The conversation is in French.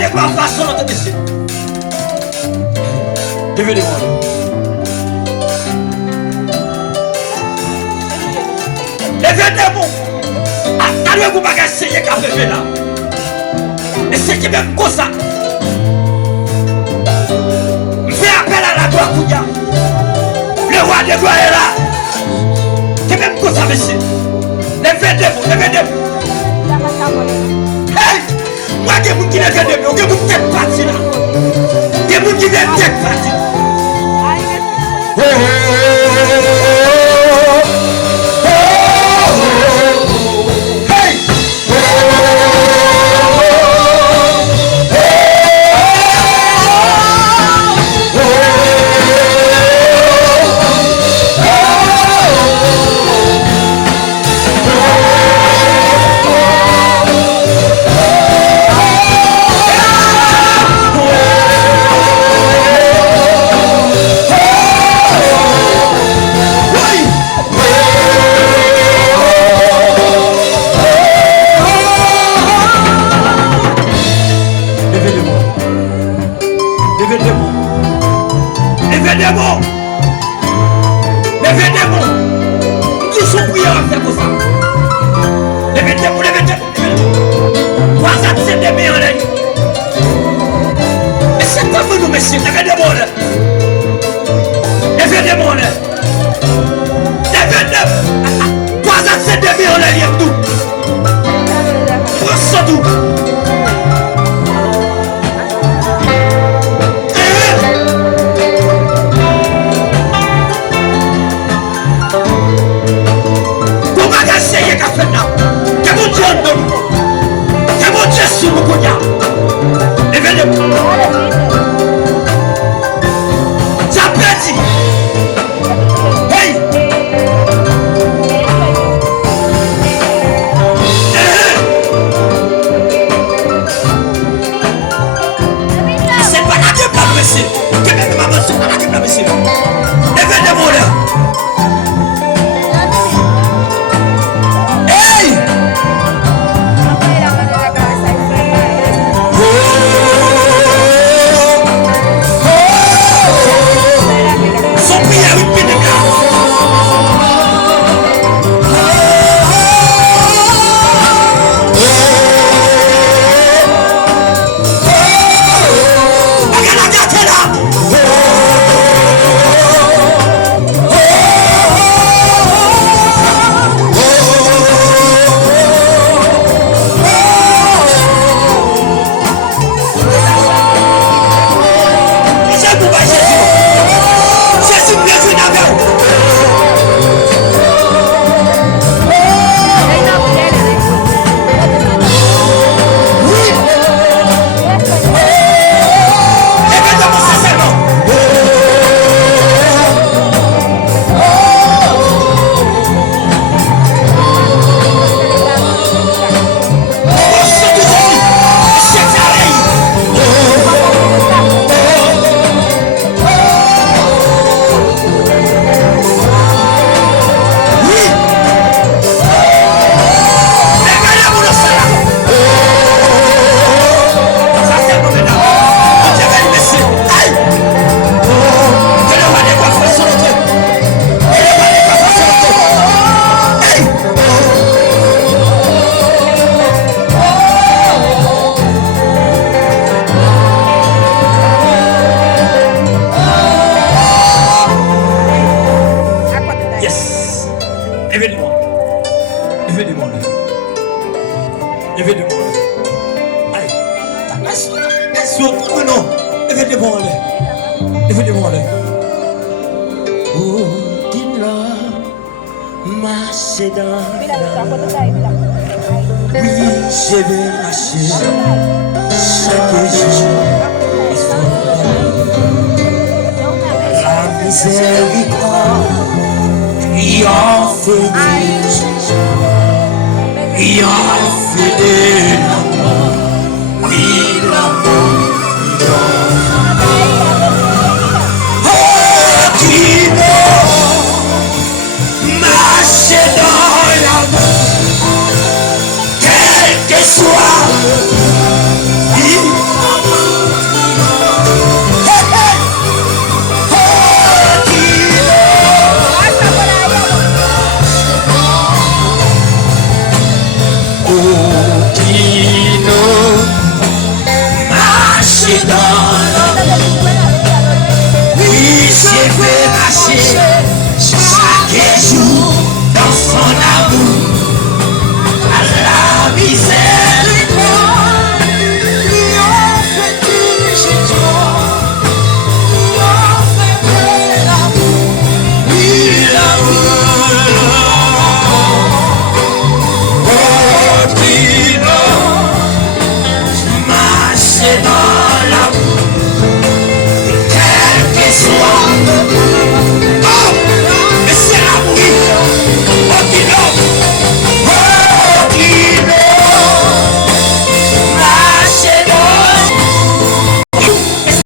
de quoi façon de monsieur. Levez les mains. Levez les mains. Allez-vous pas essayer qu'à faire là. Et c'est qui même comme ça. Fais appel à la gloire Kouya. Le roi de gloire est là. C'est même comme ça, monsieur. Levez les mains, levez les mains. Hey! Moi, il y a des gens qui lèvent les mains, il y a des gens qui sont partis là. Il y a des gens qui viennent d'être partis. Soit marcher dans le oui, Dieu veut marcher chaque jour dans son amour.